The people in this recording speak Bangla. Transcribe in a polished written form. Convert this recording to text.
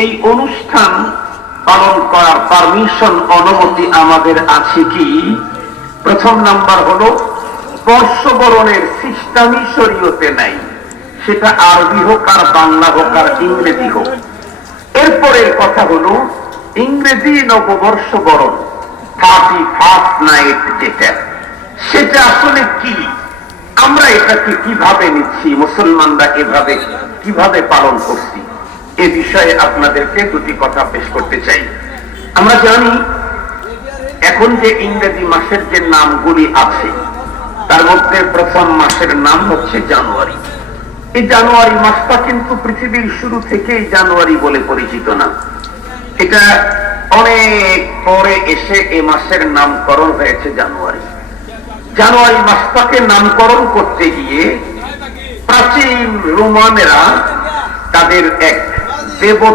এই অনুষ্ঠান পালন করার পারমিশন, অনুমতি আমাদের আছে কি? প্রথম নাম্বার হলো, বর্ষবরণের সিস্টেমই শরীয়তে নাই, সেটা আরবি হোক আর বাংলা হোক আর ইংরেজি হোক। এরপরের কথা হলো, ইংরেজি নববর্ষ বরণ 31st নাইট যেটা, সেটা আসলে কি? আমরা এটাকে কিভাবে নিচ্ছি, মুসলমানরা এভাবে কিভাবে পালন করছি, এ বিষয়ে আপনাদেরকে দুটি কথা পেশ করতে চাই। আমরা জানি এখন যে ইংরেজি মাসের যে নামগুলি আছে তার মধ্যে প্রথম মাসের নাম হচ্ছে জানুয়ারি। এই জানুয়ারি মাসটা কিন্তু পৃথিবীর শুরু থেকেই জানুয়ারি বলে পরিচিত না, এটা অনেক পরে এসে এ মাসের নামকরণ হয়েছে জানুয়ারি। জানুয়ারি মাসটাকে নামকরণ করতে গিয়ে প্রাচীন রোমানেরা তাদের এক দেবতা